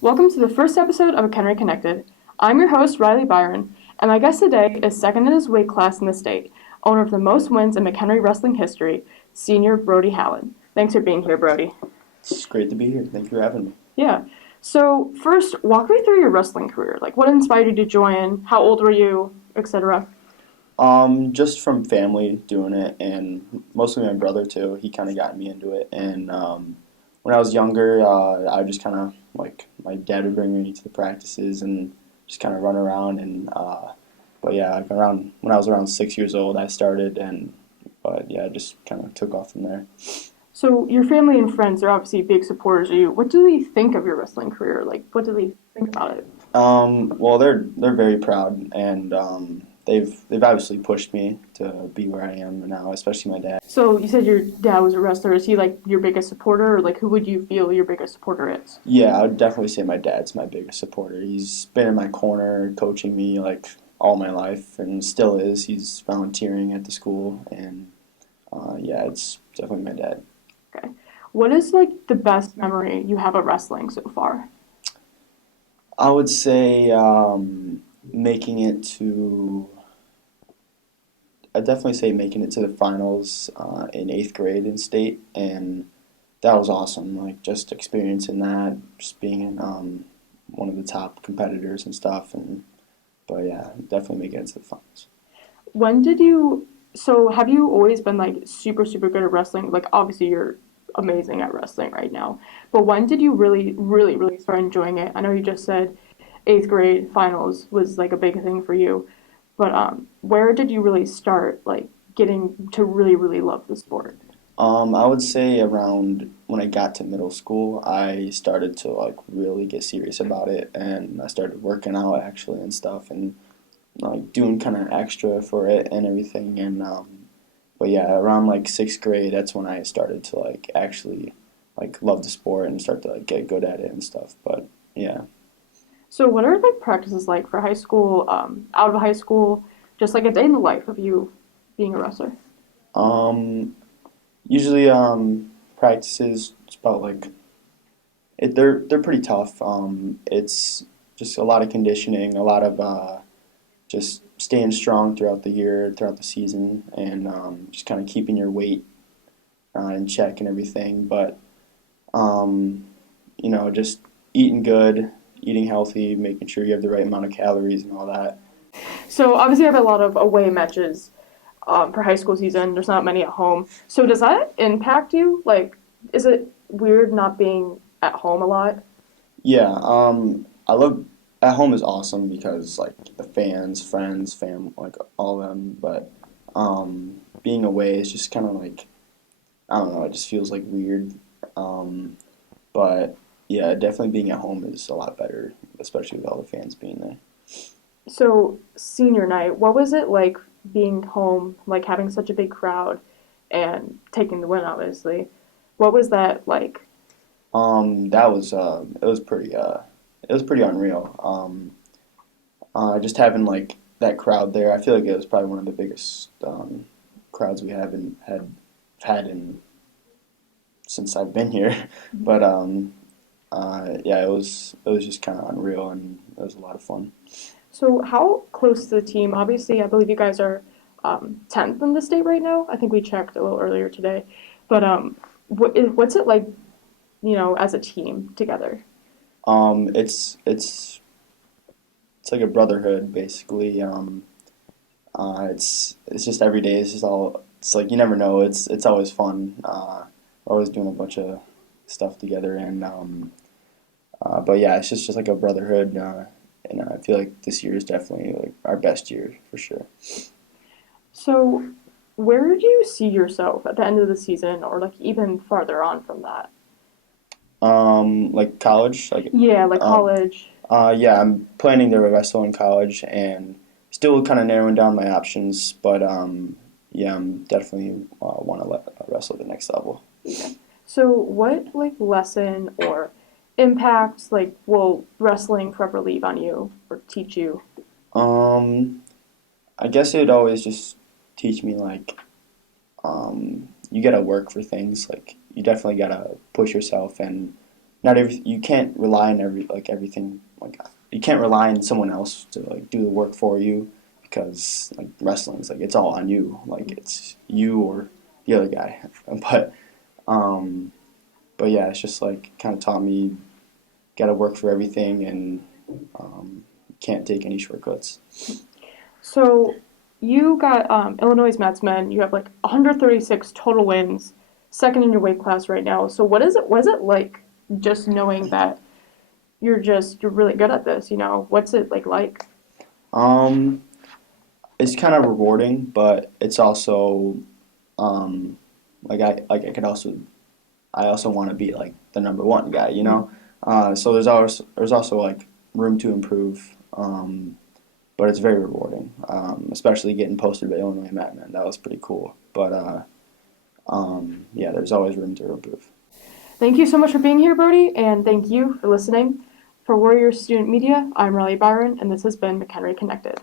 Welcome to the first episode of McHenry Connected. I'm your host, Reilly Byron, and my guest today is second in his weight class in the state, owner of the most wins in McHenry wrestling history, senior Brody Hallin. Thanks for being here, Brody. It's great to be here. Thank you for having me. Yeah. So first, walk me through your wrestling career. Like, what inspired you to join? How old were you, etc.? Just from family doing it, and mostly my brother too. He kind of got me into it, and when I was younger, I just kind of like my dad would bring me to the practices and just kind of run around. And but yeah, like around when I was around 6 years old, I started, and but yeah, I just kind of took off from there. So your family and friends are obviously big supporters of you. What do they think of your wrestling career? Like, what do they think about it? Well, they're very proud, and they've obviously pushed me to be where I am now, especially my dad. So you said your dad was a wrestler. Is he like your biggest supporter, or like who would you feel your biggest supporter is? Yeah, I would definitely say my dad's my biggest supporter. He's been in my corner, coaching me like all my life, and still is. He's volunteering at the school, and yeah, it's definitely my dad. Okay. What is like the best memory you have of wrestling so far? I would say making it to. I'd definitely say making it to the finals in eighth grade in state, and that was awesome. Like just experiencing that, just being one of the top competitors and stuff, and but yeah, definitely making it to the finals. When did you? So have you always been like super super good at wrestling? Like obviously you're amazing at wrestling right now. But when did you really start enjoying it? I know you just said eighth grade finals was like a big thing for you, but where did you really start like getting to really love the sport? I would say around when I got to middle school, I started to like really get serious about it, and I started working out actually and stuff, and like doing kind of extra for it and everything. And but yeah, around like sixth grade, that's when I started to like actually like love the sport and start to like get good at it and stuff. But yeah, So what are like practices like for high school, out of high school, just like a day in the life of you being a wrestler? um, usually practices it's about like they're pretty tough. It's just a lot of conditioning, a lot of just staying strong throughout the year, throughout the season, and just kind of keeping your weight in check and everything. But um, just eating good, eating healthy, making sure you have the right amount of calories and all that. So obviously I have a lot of away matches for high school season. There's not many at home. So does that impact you? Like, is it weird not being at home a lot? Yeah, I love at home is awesome because like the fans, friends, fam, like all of them. But being away is just kind of like I don't know. It just feels like weird. Um, but yeah, definitely being at home is a lot better, especially with all the fans being there. So senior night, what was it like being home, like having such a big crowd and taking the win, obviously? What was that like? That was it was pretty unreal. Just having like that crowd there, I feel like it was probably one of the biggest crowds we haven't had in since I've been here. But yeah, it was just kind of unreal, and it was a lot of fun. So how close to the team? Obviously, I believe you guys are 10th in the state right now. I think we checked a little earlier today. But what's it like, as a team together? Um, it's it's it's like a brotherhood basically. It's just every day. It's just all. It's like you never know. It's always fun. We're always doing a bunch of stuff together, and but yeah, it's just like a brotherhood. And I feel like this year is definitely like our best year for sure. So where do you see yourself at the end of the season or like even farther on from that? Like college, like Yeah, like um, college. yeah, I'm planning to wrestle in college and still kind of narrowing down my options, but yeah, I'm definitely want to wrestle at the next level. Okay. So what like lesson or impact like will wrestling forever leave on you or teach you? Um, I guess it would always just teach me like you gotta work for things. Like you definitely gotta push yourself, and not every you can't rely on everything like you can't rely on someone else to like do the work for you because like wrestling's like it's all on you, like it's you or the other guy. But um, but yeah, it's just like kind of taught me got to work for everything and can't take any shortcuts. So you got Illinois Metsmen. You have like 136 total wins, second in your weight class right now. So what is it like just knowing that you're really good at this, you know? What's it like? Um, it's kind of rewarding, but it's also um, I could also I also want to be like the number one guy, you know. So there's also like room to improve, but it's very rewarding, especially getting posted by Illinois Madman. That was pretty cool. But yeah, there's always room to improve. Thank you so much for being here, Brody, and thank you for listening. For Warrior Student Media, I'm Reilly Byron, and this has been McHenry Connected.